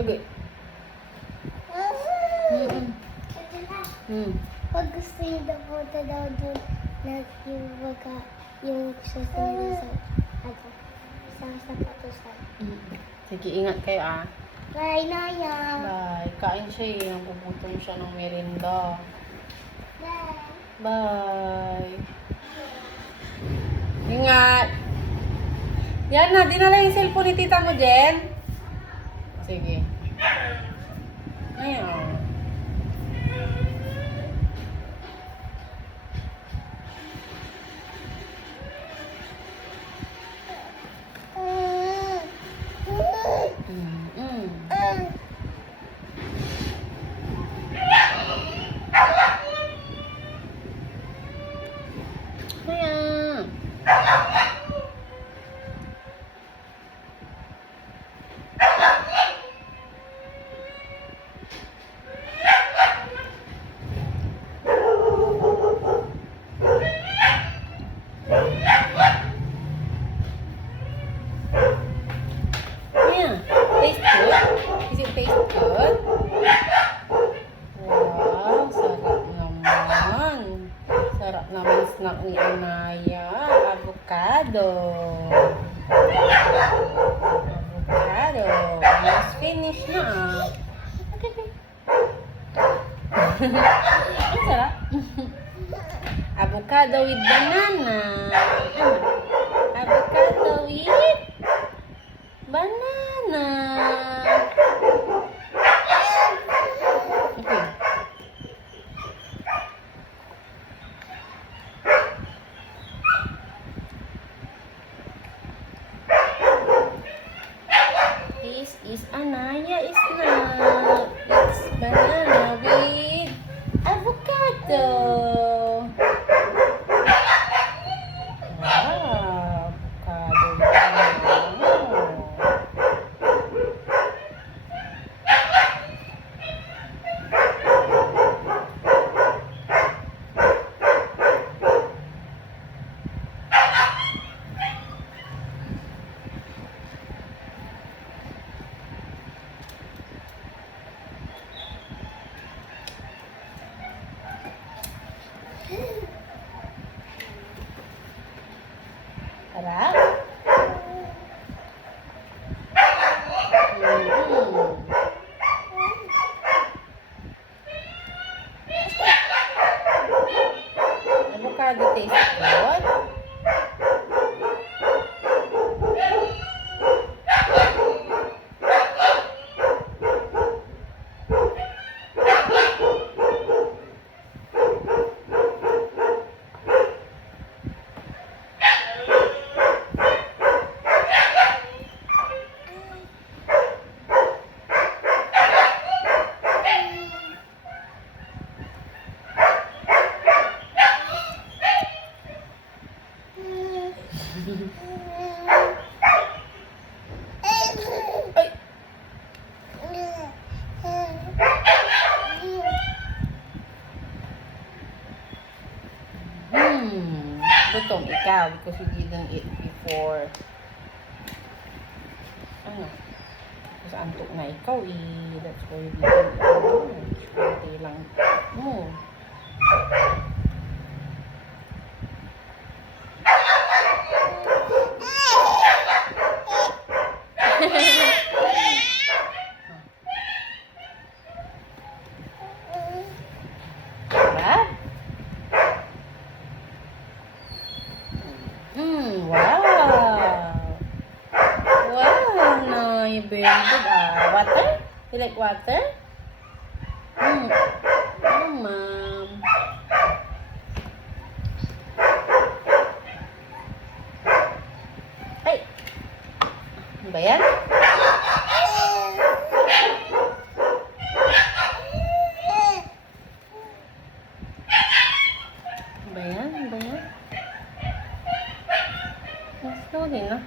Okay. Pag gusto niyo daw punta daw doon, yung susunod sa sapatusan. Sige, ingat kayo ah. Bye, Naya. Bye. Kain siya eh. Nagugutom siya ng merienda. Bye. Bye. Ingat. Yan na, dinala yung cellphone ni tita mo, Jen. Sige. Ayaw. Taste good? Is it taste good? Wow, sarap naman. Sarap naman snack ni Anaya. Avocado. Avocado. Almost finish na ah. Ang sarap. Avocado with banana. Avocado with banana. Okay. This is Anaya snack. It's banana with avocado. Wow, avocado with banana. Sarap. Avocado tastes good. Ay! Gutom ikaw because you didn't eat before. Ano? Kasi antok na ikaw eh. That's why you didn't eat. Kunti lang. Sarap? Wow! Wow! No, you very good. Water? You like water? Mom. Ay! Ano ba yan? Ano ba yan? Ano ba yan? Slow din, no?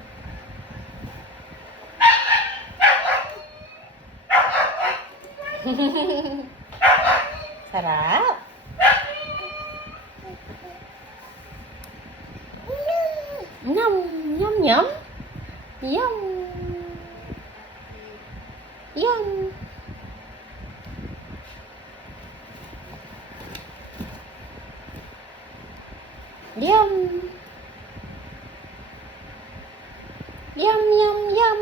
Sarap. Yum, yum, yum. Yum. Yum. Yum. Yum, yum, yum.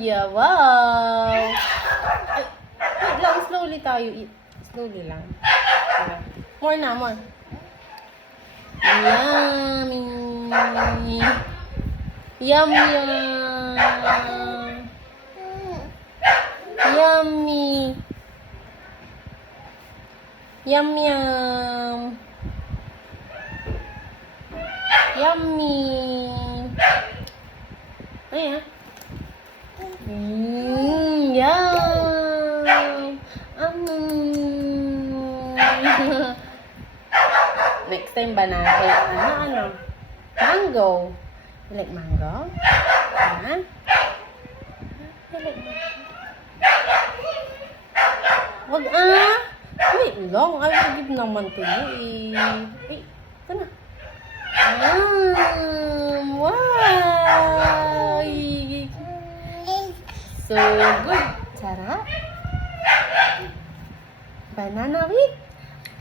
Yeah, wow. Ay, wait lang, slowly tayo. Slowly lang. Yeah. More na, more. Yummy. Yum, yum. Yummy. Yum, yum. Yummy. Ayan. Yum. Next time banana. Ano? Mango. You like mango? Huh? You like mango? Wag wait long. I will give naman to you eh. Ay, ito na. Wow. So good. Sarap. Banana with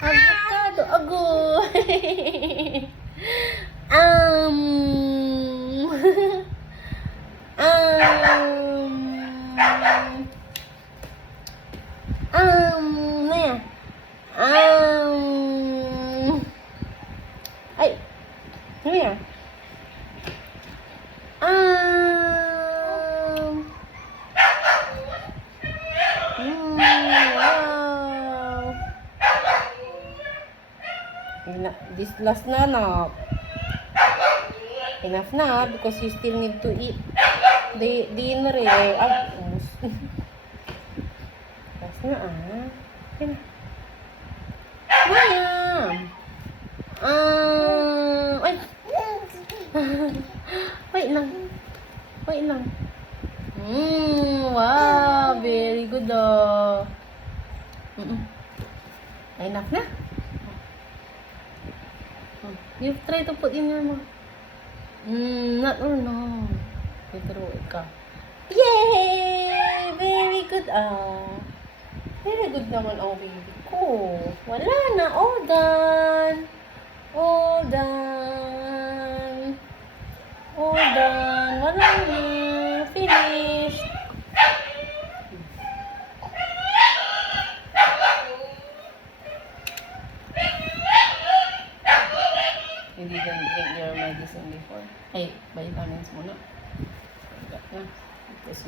avocado. Agoy. um. Ano yan? Ay. Ano yan? Wow. This last na. Enough na because you still need to eat dinner eh. Almost. Last na Okay na. Mayam. Ay. Wait lang. Wow, very good Enough na. You try to put in your mouth. Not or no. Pero ikaw. Yay! Very good Very good naman ang baby ko. Wala na. All done. Wala na. Finished. You didn't drink your medicine before. Ay, vitamins muna. Na. Kasi